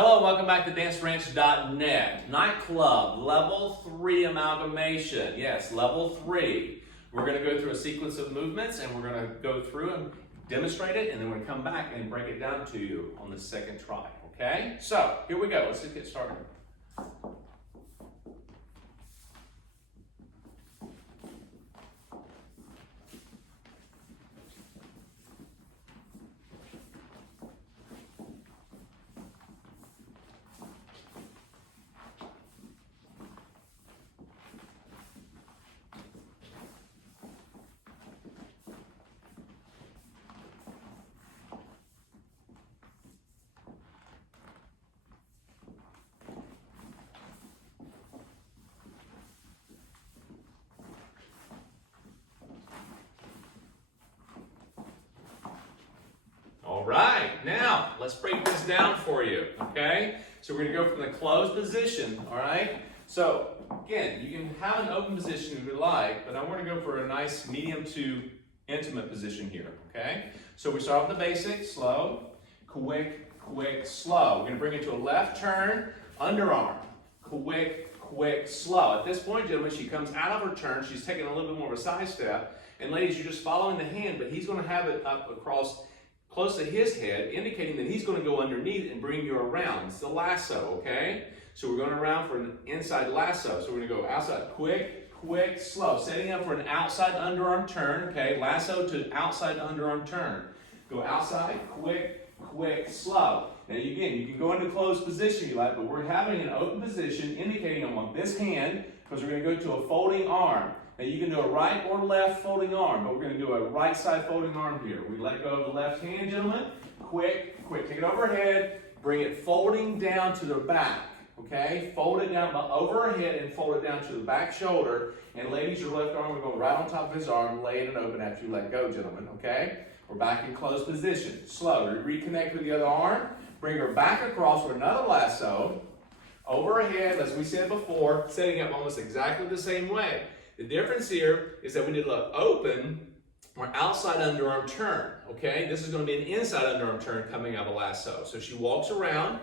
Hello, welcome back to danceranch.net. Nightclub, level 3 amalgamation. Yes, level 3. We're going to go through a sequence of movements and we're going to go through and demonstrate it, and then we're going to come back and break it down to you on the second try. Okay? So, here we go. Let's just get started. All right, now let's break this down for you, okay? So we're gonna go from the closed position, all right? So again, you can have an open position if you like, but I wanna go for a nice medium to intimate position here, okay? So we start with the basic, slow, quick, quick, slow. We're gonna bring it to a left turn, underarm, quick, quick, slow. At this point, gentlemen, she comes out of her turn, she's taking a little bit more of a side step, and ladies, you're just following the hand, but he's gonna have it up across close to his head, indicating that he's going to go underneath and bring you around. It's the lasso, okay? So we're going around for an inside lasso. So we're going to go outside, quick, quick, slow. Setting up for an outside underarm turn, okay? Lasso to outside underarm turn. Go outside, quick, quick, slow. Now again, you can go into closed position if you like, but we're having an open position, indicating I want this hand, because we're going to go to a folding arm. Now you can do a right or left folding arm, but we're going to do a right side folding arm here. We let go of the left hand, gentlemen. Quick, quick. Take it overhead. Bring it folding down to the back. Okay? Fold it down overhead and fold it down to the back shoulder. And ladies, your left arm, we're going right on top of his arm, laying it open after you let go, gentlemen. Okay? We're back in closed position. Slow. Reconnect with the other arm. Bring her back across for another lasso. Overhead, as we said before, setting up almost exactly the same way. The difference here is that we did an open or outside underarm turn, okay? This is going to be an inside underarm turn coming out of a lasso. So she walks around,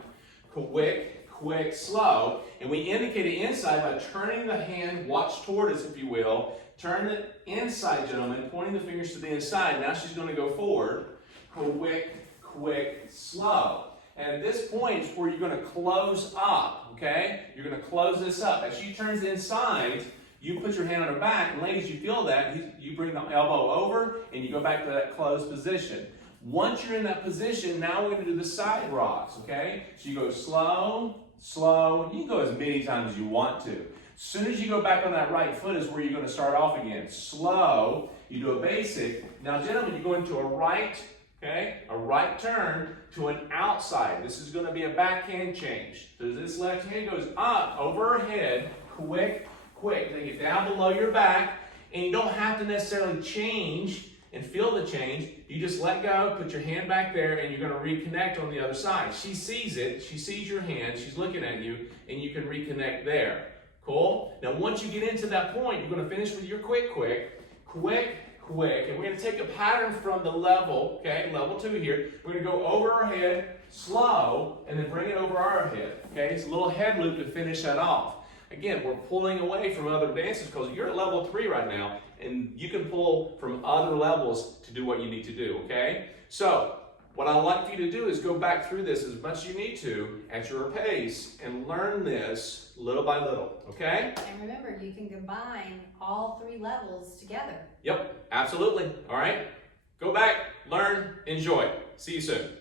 quick, quick, slow, and we indicate the inside by turning the hand, watch toward us if you will, turn it inside, gentlemen, pointing the fingers to the inside. Now she's going to go forward, quick, quick, slow. And at this point is where you're going to close up, okay? You're going to close this up. As she turns inside, you put your hand on her back, and ladies, you feel that. You bring the elbow over, and you go back to that closed position. Once you're in that position, now we're going to do the side rocks, okay? So you go slow, slow. You can go as many times as you want to. As soon as you go back on that right foot is where you're going to start off again. Slow, you do a basic. Now, gentlemen, you go into a right, okay? A right turn to an outside. This is going to be a backhand change. So this left hand goes up, over her head, quick, quick. Take it down below your back, and you don't have to necessarily change and feel the change. You just let go, put your hand back there, and you're going to reconnect on the other side. She sees it. She sees your hand. She's looking at you, and you can reconnect there. Cool? Now, once you get into that point, you're going to finish with your quick, quick, quick, quick, and we're going to take a pattern from the level, okay, level 2 here. We're going to go over our head, slow, and then bring it over our head, okay? It's a little head loop to finish that off. Again, we're pulling away from other dances because you're at level 3 right now, and you can pull from other levels to do what you need to do, okay? So, what I'd like for you to do is go back through this as much as you need to at your pace and learn this little by little, okay? And remember, you can combine all 3 levels together. Yep, absolutely. All right? Go back, learn, enjoy. See you soon.